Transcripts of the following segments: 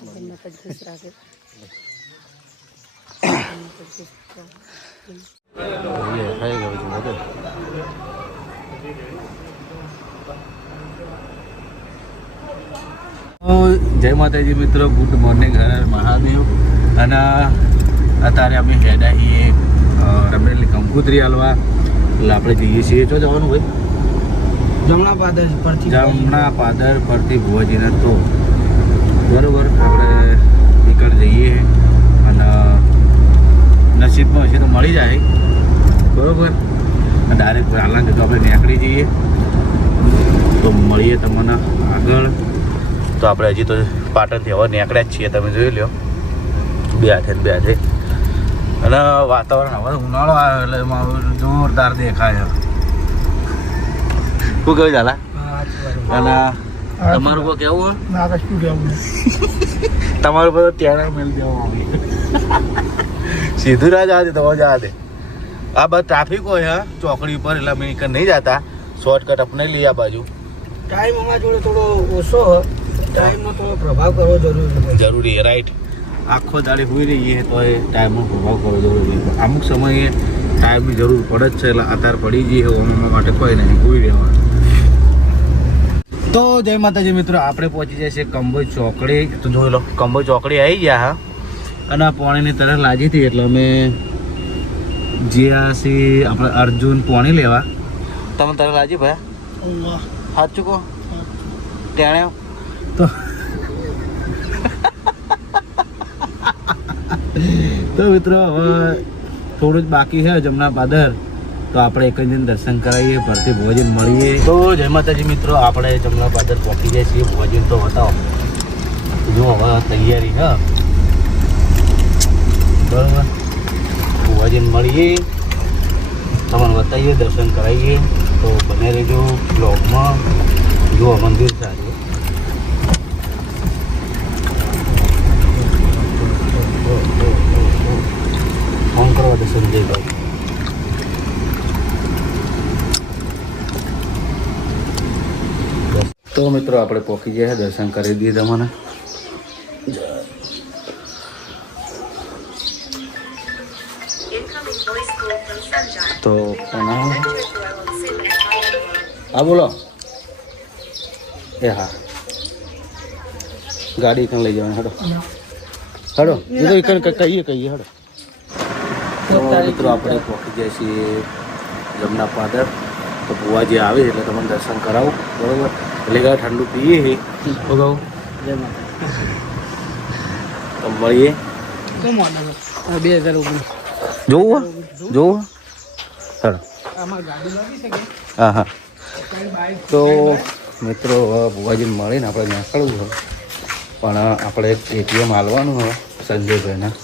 જય માતાજી મિત્રો, ગુડ મોર્નિંગ, હર મહાદેવ. અને અત્યારે અમે હેડા છીએ રમેલી કંકુતરી હાલવા. એટલે આપણે જઈએ છીએ. જો જવાનું ભાઈ જમણા પાદર પરથી ભુવાજીને તો બરોબર આપણે નીકળ જઈએ. અને નસીબમાં હશે તો મળી જાય બરોબર. ડાયરેક્ટ હાલના જતો આપણે નીકળી જઈએ તો મળીએ તમને આગળ. તો આપણે હજી તો પાટણથી હવે નીકળ્યા જ છીએ, તમે જોઈ લો. બે હાથે અને વાતાવરણ હવે ઉનાળો આવ્યો એટલે એમાં જોરદાર દેખાય. શું કહ્યું ચાલા? અને તમારું કોઈ કેવું તમારું બધું ત્યાં મેળ દેવામાં સીધું ના જવા દે તો જવા દે. આ બસ ટ્રાફિક હોય હા ચોકડી ઉપર, એટલે અમે નહીં જતા, શોર્ટકટ અપનાવી લઈએ આ બાજુ. ટાઈમ અમારા જોડે થોડો ઓછો, ટાઈમનો થોડો પ્રભાવ કરવો જરૂરી છે. રાઈટ. આખો દાડે હોઈ રહીએ તો એ ટાઈમનો પ્રભાવ કરવો જરૂરી છે. અમુક સમયે ટાઈમની જરૂર પડે જ છે, એટલે અત્યારે પડી જઈએ ઓમાં માટે કોઈ નહીં, હોઈ રહેવાનું. તો જય માતાજી મિત્રો, આપણે પહોંચી જાય છે કંબોઈ ચોકડી. તો જોઈ લો, કંબોઈ ચોકડી આવી ગયા હા. અને આ પાણીની તરફ લાગી હતી એટલે અમે જ્યાં છીએ આપણે અર્જુન પાણી લેવા. તમે તરફ લાગી ભાઈ સાચું કહો ત્યાં તો મિત્રો હવે થોડું જ બાકી છે જમણા પાદર. તો આપણે એક જ દિન દર્શન કરાવીએ, ભરતી ભુવાજીને મળીએ. તો જય માતાજી મિત્રો, આપણે જમણા પાદર પહોંચી જાય છીએ. ભુવાજીને તો બતાવો જો હવે તૈયારી હા બરાબર. ભુવાજીને મળીએ, તમને બતાવીએ, દર્શન કરાવીએ. તો બને રહેજો બ્લોગમાં. જુઓ મંદિર છે આજે. ફોન કરવા તો સંજયભાઈ. તો મિત્રો આપણે પહોંચી ગયા, દર્શન કરી દઈએ તમને. તો હા બોલો. એ હા ગાડી કઈ લઈ જવાની. હડો એ તો કહીએ હડો. તો મિત્રો આપણે પહોંચી જાય છીએ જમણા પાદર. તો ભુવાજી આવે એટલે તમને દર્શન કરાવું બરોબર. એટલે કે ઠંડુ પીએ બગાવું તો મળીએ. 2019 જોવું ચાલો. હા તો મિત્રો ભુવાજીને મળીને આપણે નીકળવું હોય, પણ આપણે એટીએમ હાલવાનું હોય સંજયભાઈના.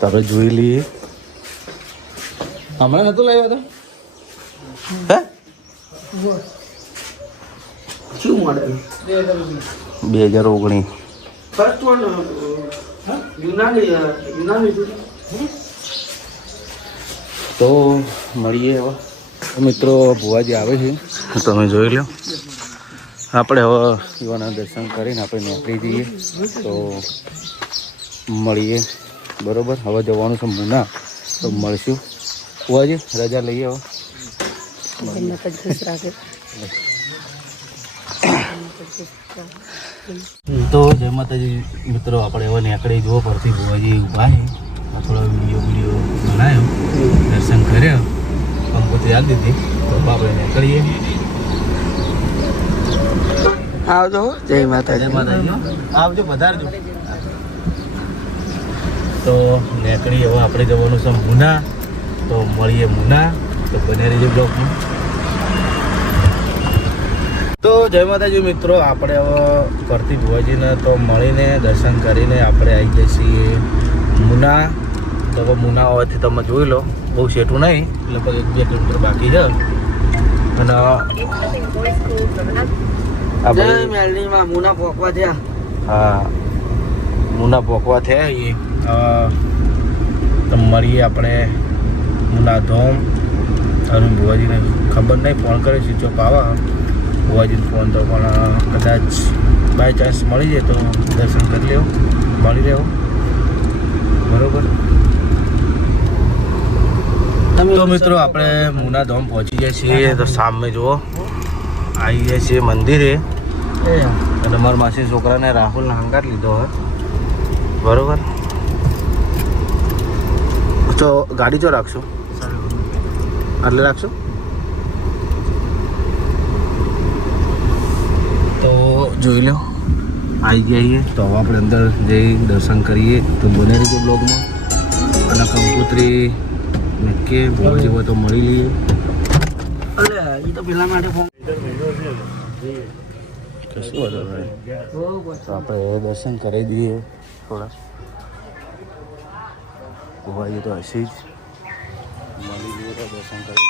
તો આપણે જોઈ લઈએ. હમણાં નહોતું લાવ્યો તો હે શું મોડેલ 2019 ફર્સ્ટ વન યુનાની તો મળીએ હવે મિત્રો. ભુવાજી આવે છે તમે જોઈ લો. આપણે હવે યુવાના દર્શન કરીને આપણે નીકળી જઈએ. તો મળીએ બરોબર. હવે જવાનું છે મુના, તો મળશું. ભુવાજી રજા લઈએ હવે. તો જય માતાજી મિત્રો, આપણે હવે નીકળી જુઓ પરથી ભુવાજી ઊભા છે. થોડો વિડીયો બનાવ્યો, દર્શન કર્યા, કંકોત્રી આપી દીધી. તો આપણે નીકળીએ. આવજો. જય માતાજી. આવજો, વધારજો. તો નીકળી હવે આપણે જવાનું છે મુના. તો મળીએ મુના. તો બને રહેજો બ્લોગમાં. તો જય માતાજી મિત્રો, આપણે હવે કરતી ભુવાજીને તો મળીને દર્શન કરીને આપણે આવી જઈએ છીએ મુના. તો હવે મુના હોવાથી તમે જોઈ લો, બહુ સેટું નહીં, લગભગ 1-2 કિલોમીટર બાકી છે. અને મુના પોકવા થયા. હા મુના પોકવા થયા એ. તો મળીએ આપણે મુના ધોમ. અરુણ ભુવાજીને ખબર નહીં, ફોન કરે સ્વિચ ઓફ આવા. ભુવાજીને ફોન તો પણ કદાચ બાય ચાન્સ મળી જાય તો દર્શન કરી લેવો, મળી રહેવો, બરોબર. તો મિત્રો આપણે મુના ધામ પહોંચી ગયા છીએ. તો સામે જુઓ આવી ગયા છીએ મંદિરે, અને મારા માસી છોકરાને રાહુલને હંગાત લીધો હોય, બરોબર. તો ગાડી જો રાખશો, આટલે રાખશો. તો જોઈ લો આવી ગયા છીએ. તો હવે આપણે અંદર જઈ દર્શન કરીએ. તો બને રહેજો બ્લોગમાં. અને કંકોત્રી નક્કી ભાવ જેવો તો મળી લઈએ. અલે એ તો પેલા માટે ફોન કશું વાંધો નહીં. તો આપણે દર્શન કરી દઈએ થોડા. ગોવાઈએ તો હશે જ, મળી લઈએ તો દર્શન કરી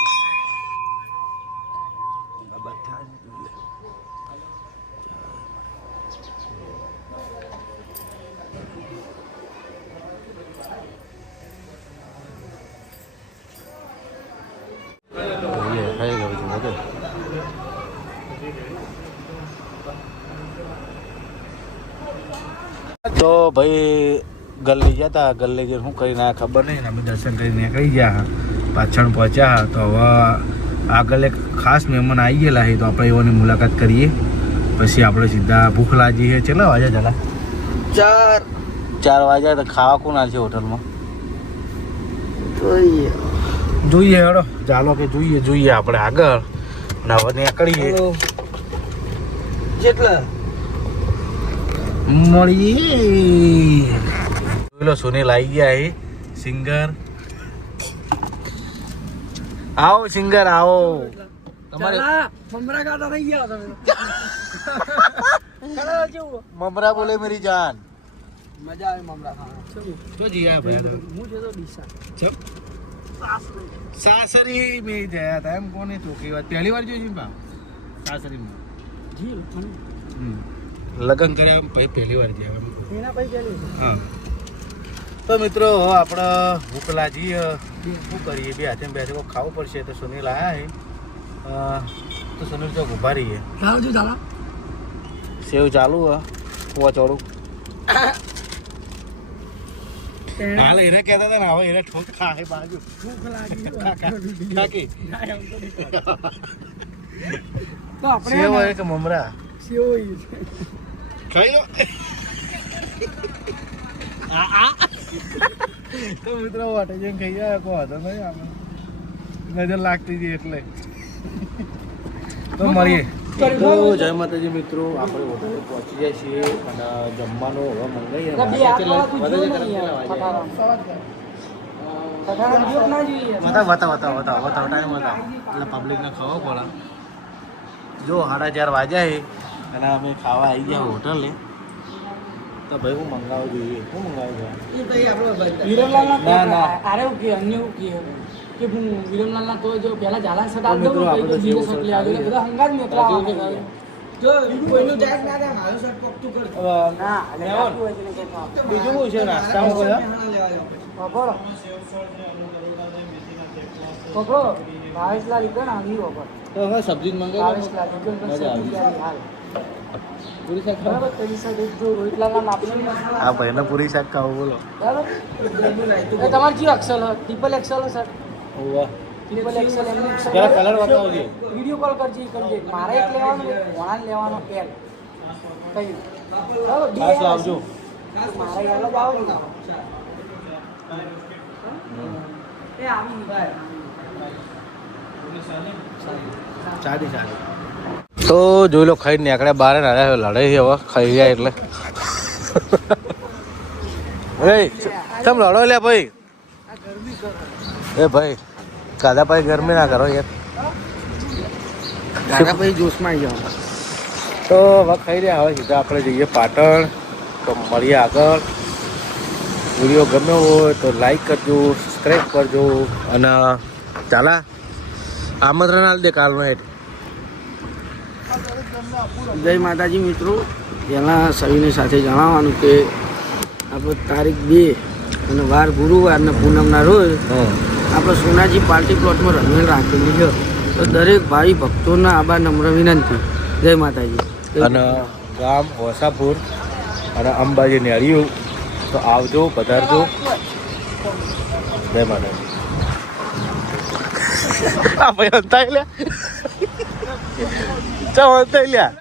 તો ભાઈ ગલ્લી ગયા હતા. ગલ્લી જઈને શું કરીને આવ્યા ખબર નહીં. અમે દર્શન કરીને નીકળી ગયા, પાછળ પહોંચ્યા. તો હવે આગળ એક ખાસ મહેમાન આવી ગયેલા છે, તો આપણે એઓની મુલાકાત કરીએ. પછી આપણે સીધા ભૂખ લાગી છે. કેટલા વાગ્યા ચાલા? 4 વાગ્યા. તો ખાવા કોણ આવશે હોટલમાં? જોઈએ હેડો, ચાલો કે જોઈએ આપણે આગળ. અને હવે નીકળીએ. જેટલા મળીએ. પેલો સુનિલ આવી ગયા એ સિંગર. આવો સિંગર આવો. તમારે મમરા ગાતા રહી ગયા તમે. મમરા બોલે મેરી જાન. મજા આવે મમરા ખાવા. તો જી આ ભાઈ હું જો તો ડીસા ચપ સાસરી મે ગયા હતા એમ. કોને ચોકી વાત પહેલી વાર જોઈ છે બા સાસરીમાં? જી લગ્ન કર્યા પછી પહેલી વાર ગયા એના પછી ચાલી. હા. તો મિત્રો હવે આપણે ભૂખ લાગી, શું કરીએ? બે હાથે બે હાથે ખાવું પડશે. તો સુનિલ આવ્યા છે, તો સુનિલ ચોક ઉભા રહીએ. ખાવજો ચાલા. સેવ ચાલુ હ પોચોડું. હાલ એને કહેતા હતા ને, હવે એને ઠોક ખાય બાજુ. ભૂખ લાગી કાકી તો આપણે સેવ હોય કે મમરા સેવ ખાઈ લો. તો મિત્રો વાટે જઈને ખાઈ જાય કોઈ વાંધો નહીં. આપણે નજર લાગતી હતી એટલે. તો મળીએ. તો જય માતાજી મિત્રો, આપણે હોટલે પહોંચી જાય છીએ અને જમવાનું હવે મંગાવીએ. બતાવો ટાઈમ હતા એટલે પબ્લિકને ખબર પડે. જો 4:30 વાગ્યા છે અને અમે ખાવા આવી ગયા હોટલે. તો ભાઈ હું મંગાવું જોઈએ? શું મંગાવું જોઈએ? ના અરે ઓકે અન્ય ઓકે કે હું વિરમલાલના તો જો પહેલા જાલા સટ આલ મિત્રો દઉં આપણે તો જેવું સટ સટ લે આવ્યો બધા હંગાજ મેકલા જો કોઈનું જાય ના દે મારો સટ પોકતું કર ના એટલે કાતું હોય છે કે બીજું શું છે નાસ્તામાં બધા? બપોર પકડો 22 લા લીધો ને આની બપોર તો હવે સબ્જી જ મંગાવી 22 લા લીધો ને મજા આવી. સબ્જી હાલ પૂરી શાક બરાબર 23 એક જો રોટલાના નાપી હા ભાઈને પૂરી શાક ખાવું બોલો. બરાબર એ તમાર જી એક્સેલ ટ્રિપલ એક્સેલ સર વાહ, ટ્રિપલ એક્સેલ એમ જરા કલર બતાવજો. વિડિયો કોલ કરજે મારે એક લેવાનો વણાન લેવાનો એલ કઈ બરાબર ખાસ લાવજો. મારે એલ જ આવો ને એ આવી ભાઈ ચાલી તો જોઈ લો ખાઈ નીકળ્યા બારે નાડ્યા લડાઈ છે. હવે ખાઈ ગયા એટલે તમે લડો લે ભાઈ. એ ભાઈ કાદા ભાઈ ગરમી ના કરો યાર. દાદા ભાઈ જોશમાં આવી જાવ. તો હવે ખાઈ રહ્યા. હવે સીધા આપણે જઈએ પાટણ. તો મળીએ આગળ. વિડીયો ગમ્યો હોય તો લાઈક કરજો, સબસ્ક્રાઈબ કરજો અને ચાલા આમંત્રણ આલ દે કાલનો હેઠ. જય માતાજી મિત્રો, પહેલાં સવિને સાથે જણાવવાનું કે આપણે તારીખ 2 અને વાર ગુરુવાર અને પૂનમના રોજ આપણે સોનાજી પાર્ટી પ્લોટમાં રમેલ રાખેલી છે. તો દરેક ભાઈ ભક્તોના આબા નમ્ર વિનંતી. જય માતાજી. અને ગામ હોસાપુર અને અંબાજી નેળિયું. તો આવજો, પધારજો. જય માતાજી. આ ભાઈ અંતાઈ લ્યા. ચાલ અંતાઈ લ્યા.